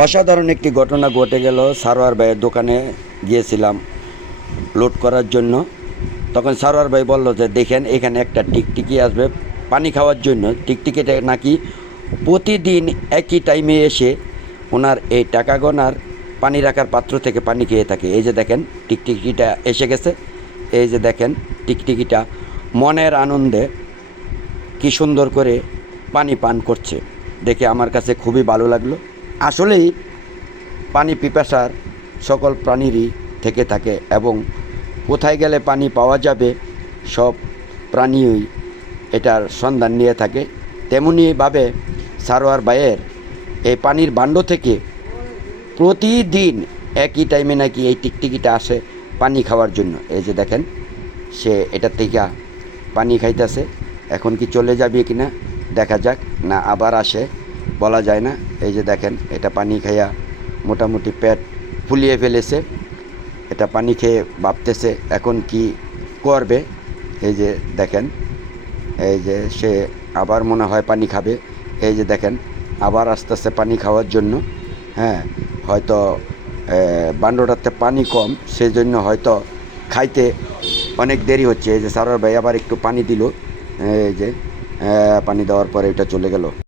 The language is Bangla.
অসাধারণ একটি ঘটনা ঘটে গেল। সারোয়ার ভাইয়ের দোকানে গিয়েছিলাম লোড করার জন্য। তখন সারোয়ার ভাই বলল যে দেখেন এখানে একটা টিকটিকি আসবে পানি খাওয়ার জন্য। টিকটিকিটা নাকি প্রতিদিন একই টাইমে এসে ওনার এই টাকা গোনার পানি রাখার পাত্র থেকে পানি খেয়ে থাকে। এই যে দেখেন টিকটিকিটা এসে গেছে। এই যে দেখেন টিকটিকিটা মনের আনন্দে কি সুন্দর করে পানি পান করছে, দেখে আমার কাছে খুবই ভালো লাগলো। আসলেই পানি পিপাসার সকল প্রাণীরই থেকে থাকে এবং কোথায় গেলে পানি পাওয়া যাবে সব প্রাণীই এটার সন্ধান নিয়ে থাকে। তেমনিভাবে সারোয়ার ভাইয়ের এই পানির ভাণ্ড থেকে প্রতিদিন একই টাইমে নাকি এই টিকটিকিটা আসে পানি খাওয়ার জন্য। এই যে দেখেন সে এটার থেকে পানি খাইতেছে। এখন কি চলে যাবে কি না দেখা যাক, না আবার আসে বলা যায় না। এই যে দেখেন এটা পানি খাইয়া মোটামুটি পেট ফুলিয়ে ফেলেছে। এটা পানি খেয়ে ভাবতেছে এখন কি করবে। এই যে দেখেন এই যে সে আবার মনে হয় পানি খাবে। এই যে দেখেন আবার আস্তে আস্তে পানি খাওয়ার জন্য। হ্যাঁ, হয়তো বান্ডটাতে পানি কম, সেই জন্য হয়তো খাইতে অনেক দেরি হচ্ছে। এই যে সারোয়ার ভাই আবার একটু পানি দিল। এই যে পানি দেওয়ার পরে এটা চলে গেল।